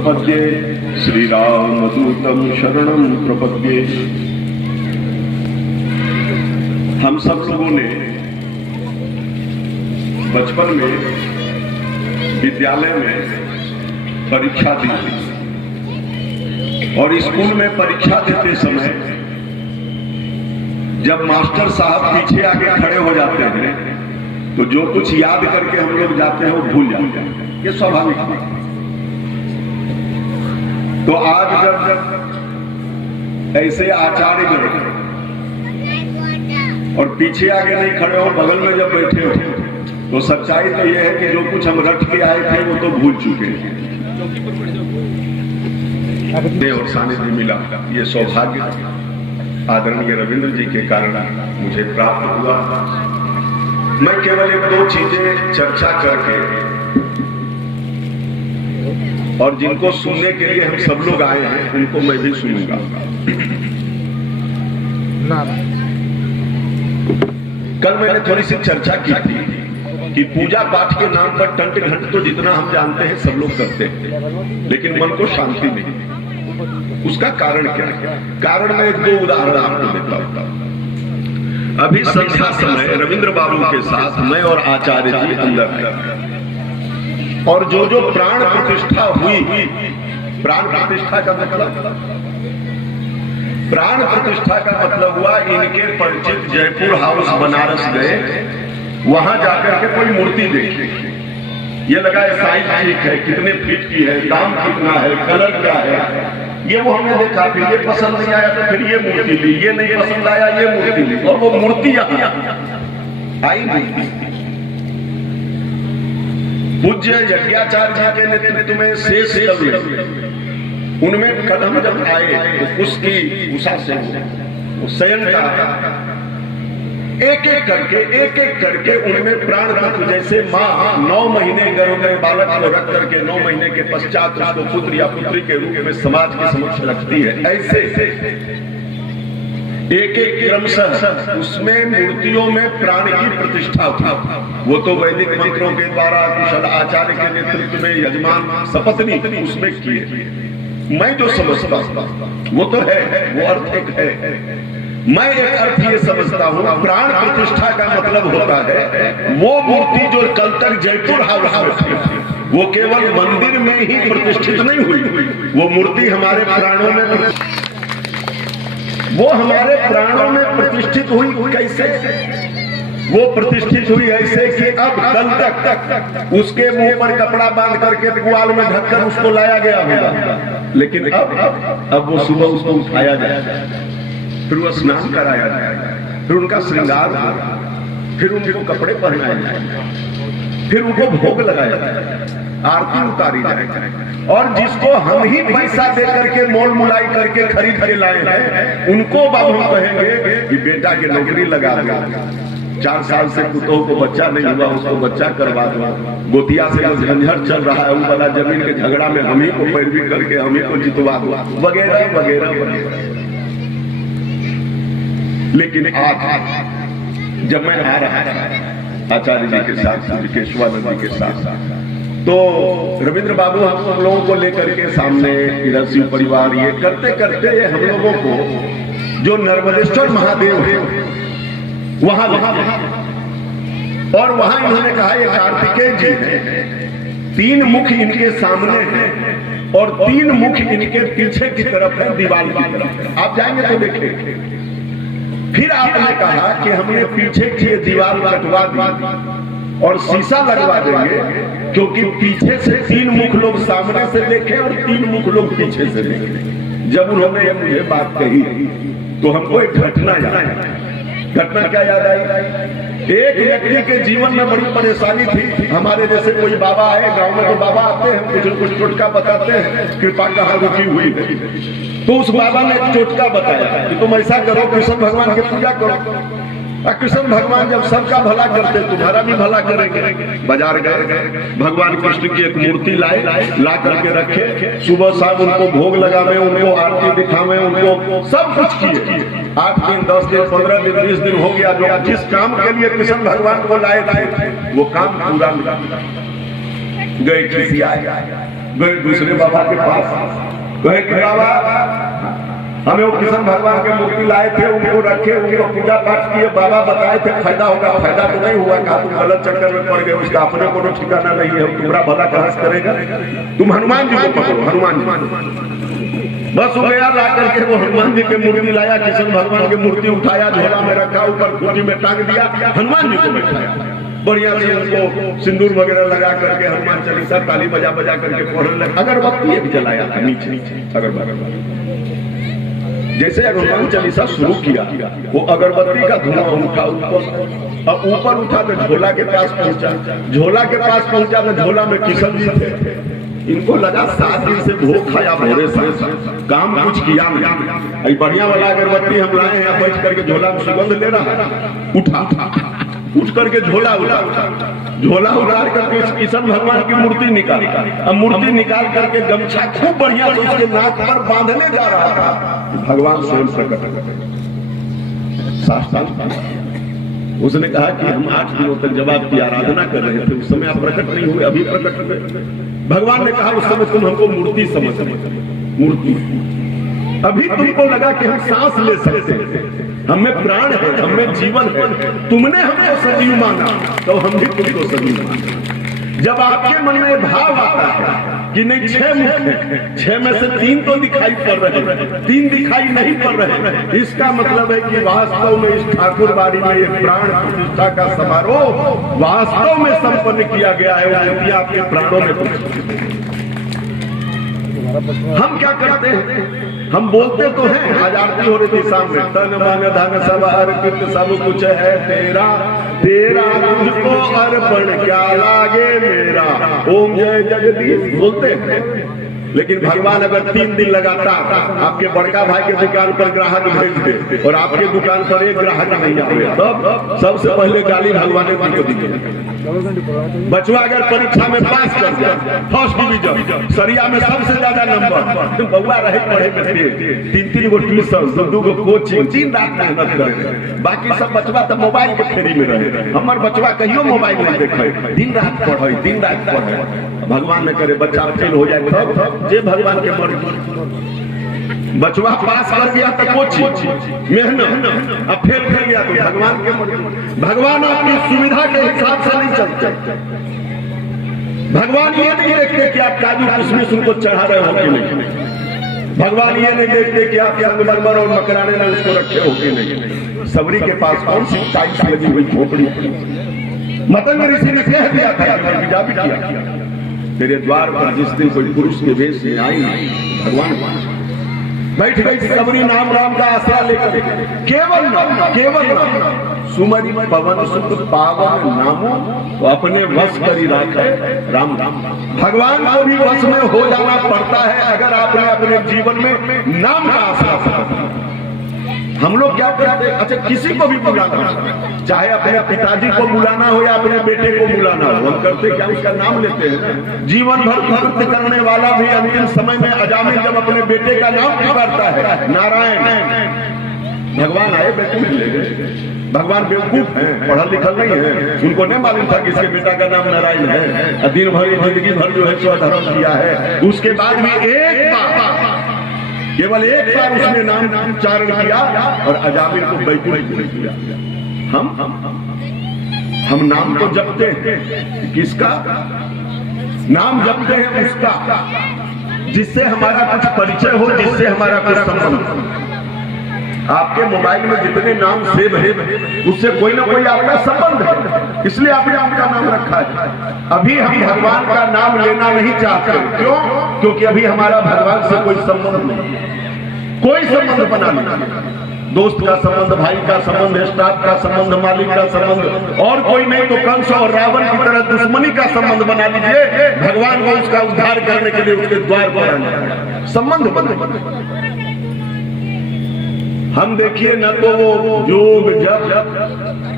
प्रपद्ये श्रीरामदूतं शरणं प्रपद्ये। हम सब लोगों ने बचपन में विद्यालय में परीक्षा दी और स्कूल में परीक्षा देते समय जब मास्टर साहब पीछे आगे खड़े हो जाते हैं तो जो कुछ याद करके हम लोग जाते हैं वो भूल जाते हैं, ये स्वाभाविक है। तो आज जब ऐसे आचार्य और पीछे आगे नहीं खड़े हो, बगल में जब बैठे हो, तो सच्चाई तो यह है कि जो कुछ हम रट के आए थे वो तो भूल चुके हैं। और सानिध्य मिला, ये सौभाग्य आदरणीय रविंद्र जी के कारण मुझे प्राप्त हुआ। मैं केवल एक दो चीजें चर्चा करके और जिनको सुनने के लिए हम सब लोग आए हैं उनको मैं भी सुनूंगा। कल मैंने थोड़ी सी चर्चा की थी कि पूजा पाठ के नाम पर टंट घंट तो जितना हम जानते हैं सब लोग करते हैं, लेकिन मन को शांति नहीं। उसका कारण क्या है? कारण मैं एक दो उदाहरण आपको देता हूं। अभी संध्या समय रविंद्र बाबू के साथ मैं और आचार्य जी अंदर है और जो जो प्राण प्रतिष्ठा हुई, प्राण प्रतिष्ठा का मतलब, प्राण प्रतिष्ठा का मतलब हुआ इनके परिचित जयपुर हाउस बनारस गए, वहां जाकर के कोई मूर्ति देखी, ये लगा साइज ठीक है, कितने फीट की है, दाम कितना है, कलर क्या है, ये वो हमने देखा, फिर ये पसंद नहीं आया तो फिर ये मूर्ति ली, ये नहीं पसंद आया ये मूर्ति ली, और वो मूर्ति आई मूर्ति पूज्य यज्ञाचार्य जी के नेतृत्व में शेष उनमें कदम जब आए तो उसकी उषा से शयन का एक एक करके उनमें प्राण रख, जैसे माँ 9 महीने गर्भ में बालक को रख करके 9 महीने के पश्चात उसको पुत्र या पुत्री के रूप में समाज के समक्ष रखती है, ऐसे एक क्रमशः उसमें मूर्तियों में प्राण की प्रतिष्ठा था। वो तो वैदिक मंत्रों के द्वारा कुशल आचार्य के नेतृत्व में यजमान सपत्नी उसमें किए। मैं जो समझता वो तो है, वो अर्थ एक है। मैं एक अर्थ ये समझता हूँ, प्राण प्रतिष्ठा का मतलब होता है वो मूर्ति जो कल तक जयपुर हाउस में थी वो केवल मंदिर में ही प्रतिष्ठित नहीं हुई, वो मूर्ति हमारे प्राणों में, वो हमारे प्राणों में प्रतिष्ठित हुई। कैसे वो प्रतिष्ठित हुई? ऐसे कि अब कल तक उसके मुंह पर कपड़ा बांध करके पुआल में ढककर उसको लाया गया होगा, लेकिन अब वो सुबह उसको उठाया जाएगा, फिर वो स्नान कराया जाएगा, फिर उनका श्रृंगार होगा, फिर उनको कपड़े पहनाए जाएंगे, फिर उनको भोग लगाया जाएगा, आरती उतारी जाएगी। और जिसको हम ही पैसा दे करके मोल मुलाई करके खरीद के लाए हैं उनको बाबू हम कहेंगे कि बेटा की नौकरी लगा दो, 4 साल से पुतों को बच्चा नहीं हुआ उसको बच्चा करवा दो, गोतिया से जो झंझट चल रहा है वो वाला जमीन के झगड़ा में हम ही को पैरवी करके हम ही को जितवा दो, वगैरह वगैरह वगैरह। लेकिन आज जब मैं आ रहा था आचार्य जी के साथ, केशवानंद जी के साथ, तो रविंद्र बाबू हम लोगों को लेकर के सामने इधर शिव परिवार ये करते करते हम लोगों को जो नर्मदेश्वर महादेव है वहां और वहां इन्होंने कहा ये कार्तिकेय जी है, 3 मुख इनके सामने हैं और 3 मुख इनके पीछे की तरफ है, दीवार की तरफ। आप जाएंगे तो देखेंगे। फिर आपने कहा कि हमने पीछे की दीवार कटवा दी और शीशा लगवा देंगे, क्योंकि पीछे से 3 मुख लोग सामने से देखें और 3 मुख लोग पीछे से देखें। जब उन्होंने ये मुझे बात कही तो हमको एक घटना याद आई। घटना क्या याद आई? एक व्यक्ति के जीवन में बड़ी परेशानी थी। हमारे जैसे कोई बाबा आए, गांव में तो बाबा आते हैं, कुछ कुछ टोटका बताते हैं, कृपा कहाँ रुकी हुई है। तो उस बाबा ने एक टोटका बताया कि तुम ऐसा करो, कृष्ण भगवान की पूजा करो। कृष्ण भगवान जब सबका भला करते तुम्हारा भी भला करेंगे। बाजार गए, भगवान कृष्ण की एक मूर्ति लाए, ला करके रखे, सुबह शाम उनको भोग लगावे, उनको आरती दिखावे, उनको सब कुछ किए। 8 दिन 10 दिन 15 दिन 20 दिन हो गया। जो जिस काम के लिए कृष्ण भगवान को लाए थे वो काम पूरा गए, किसी आए गए दूसरे बाबा के पास, कहे कि बाबा हमें वो कृष्ण भगवान के मूर्ति लाए थे, उनको रखे, उनको पूजा पाठ किए, बाबा बताए थे फायदा होगा, फायदा तो नहीं हुआ, कहा तुम गलत चक्कर में पड़ गए, उसका अपने को ठिकाना नहीं है, तुम्हारा भला कहां से करेगा, तुम हनुमान जी को पकड़ो, हनुमान जी। बस हो गया, ला करके वो हनुमान जी की मूर्ति लाया, कृष्ण भगवान की मूर्ति उठाया, झोला में रखा, ऊपर खूंटी में टांग दिया, हनुमान जी को बैठाया, बढ़िया से उनको सिंदूर वगैरह लगा करके हनुमान चालीसा ताली बजा बजा करके पढ़ने लगा, अगरबत्ती भी जलाया था नीचे अगरबत्ती। जैसे हनुमान चालीसा शुरू किया, वो अगरबत्ती का धुआं उठा ऊपर, अब ऊपर उठा तो झोला के पास पहुंचा, झोला के पास पहुंचा तो झोला में किशन जी थे। इनको लगा 7 दिन से भोग खाया, भोरे से काम कुछ किया नहीं, बढ़िया वाला अगरबत्ती हम लाए हैं, बैठ करके झोला में सुगंध ले रहा, उठा उठ करके झोला उतार करके कृष्ण भगवान की मूर्ति निकाली, अब मूर्ति निकाल करके गमछा खूब बढ़िया से उसके नाक पर बांधने जा रहा था, भगवान स्वयं प्रकट हो गए। उसने कहा कि हम 8 दिनों तक जब आपकी आराधना कर रहे थे उस समय आप प्रकट नहीं हुए, अभी प्रकट हो गए। भगवान ने कहा उस समय तुम हमको मूर्ति समझ, मूर्ति, अभी तुमको लगा कि हम सांस ले सकते हैं, हमें प्राण है, हमें जीवन है, तुमने हमको सजीव माना तो हम भी तुमको सजीव माना। जब आपके मन में भाव आता है कि नहीं 6 मुख है, 6 में से 3 तो दिखाई पड़ रहे हैं, 3 दिखाई नहीं पड़ रहे, इसका मतलब है कि वास्तव में इस ठाकुर बाड़ी में ये प्राण प्रतिष्ठा का समारोह वास्तव में संपन्न किया गया है, आपके प्राणों में। हम क्या करते हैं, हम बोलते तो हैं, आज आरती हो रही थी सामने, तन मन धन सब अर्पित सब कुछ है तेरा, तेरा तुझको अर्पण क्या लागे मेरा, ओम जय जगदीश बोलते हैं। लेकिन भगवान अगर 3 दिन लगातार आपके बड़का भाई के दुकान पर ग्राहक भेज दे और आपके दुकान पर एक ग्राहक नहीं आवे, तब सबसे पहले गाली भगवान को दी। बचवा अगर परीक्षा में पास कर जाए, फर्स्ट डिवीजन, सरिया में सबसे ज्यादा नंबर, बउआ रहे पढ़े में 3-3 गो ट्यूशन, 2 गो कोचिंग, दिन रात मेहनत करे, बाकी सब बचवा तो मोबाइल के फेरी में रहे, हमार बचवा कहियो मोबाइल नहीं देखे, दिन रात पढ़े, दिन रात पढ़े। भगवान ने करे बच्चा फेल हो जाए तब जे भगवान के मर्जी, बचवा पास कर गया तो कोचिंग मेहनत, अब फेल कर गया तो भगवान के मर्जी। भगवान आपकी सुविधा के हिसाब से नहीं चलते, भगवान ये नहीं देखते कि आप काजू किशमिश उनको चढ़ा रहे हो कि नहीं, भगवान ये नहीं देखते कि आप संगमरमर और मकराने में उसको रखे हो कि नहीं। सबरी के पास कौन सी टाइल्स लगी हुई झोपड़ी, मतंग ऋषि ने कह दिया था, विदा भी किया, तेरे द्वार पर जिस दिन कोई पुरुष के वेश में आई, भगवान बैठ गई सबरी नाम राम का आसरा लेकर, केवल नाम सुमरि पवन सुख पावन नामो, तो अपने वश करी राखे राम राम। भगवान को भी वश में हो जाना पड़ता है अगर आपने अपने जीवन में नाम का आसरा। हम लोग क्या करते हैं, अच्छा किसी को भी बुलाना, चाहे अपने पिताजी को बुलाना हो या अपने बेटे को बुलाना हो, हम करते क्या, उसका नाम लेते हैं। जीवन भर भक्ति करने वाला भी अंतिम समय में अजामिल जब अपने बेटे का नाम पुकारता है, नारायण, भगवान आए बेटे में ले गए। भगवान बेवकूफ हैं, पढ़ा लिखा नहीं है, उनको नहीं मालूम था कि इसके बेटा का नाम नारायण है, दिन भर जिंदगी भर जो है स्वधर्म किया है, उसके बाद भी केवल एक बार उसने नाम उच्चारण किया और अजामिल को बैकुंठ भेज दिया। हम नाम को जपते हैं, किसका नाम जपते हैं, उसका जिससे हमारा कुछ परिचय हो, जिससे हमारा कुछ संबंध। आपके मोबाइल में जितने नाम सेव है उससे कोई ना कोई आपका संबंध है, इसलिए आपने आपका नाम रखा है। अभी हम भगवान का नाम लेना नहीं चाहते, क्यों? क्योंकि अभी हमारा भगवान से कोई संबंध नहीं, कोई संबंध बना नहीं, दोस्त का संबंध, भाई का संबंध, स्टाफ का संबंध, मालिक का संबंध, और कोई नहीं तो कंस और रावण की तरह दुश्मनी का संबंध बना लीजिए। भगवान को उसका उद्धार करने के लिए उसके द्वार पर आना, संबंध बना। हम देखिए न तो वो योग जप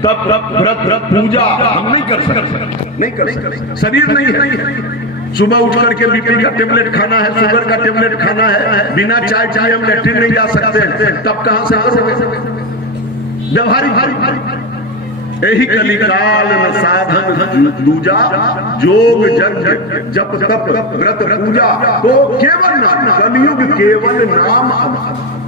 तप व्रत पूजा हम नहीं कर सकते, नहीं कर सकते, शरीर नहीं है। सुबह उठ करके बीपी का टेबलेट खाना है, शुगर का टेबलेट खाना है, बिना चाय हम लैट्रिन नहीं जा सकते, तब कहां से आ सकते? व्यवहारिक यही कलिकाल न साधन दूजा, जोग जग जप तप व्रत पूजा। तो केवल नाम, कलयुग केवल नाम आधार।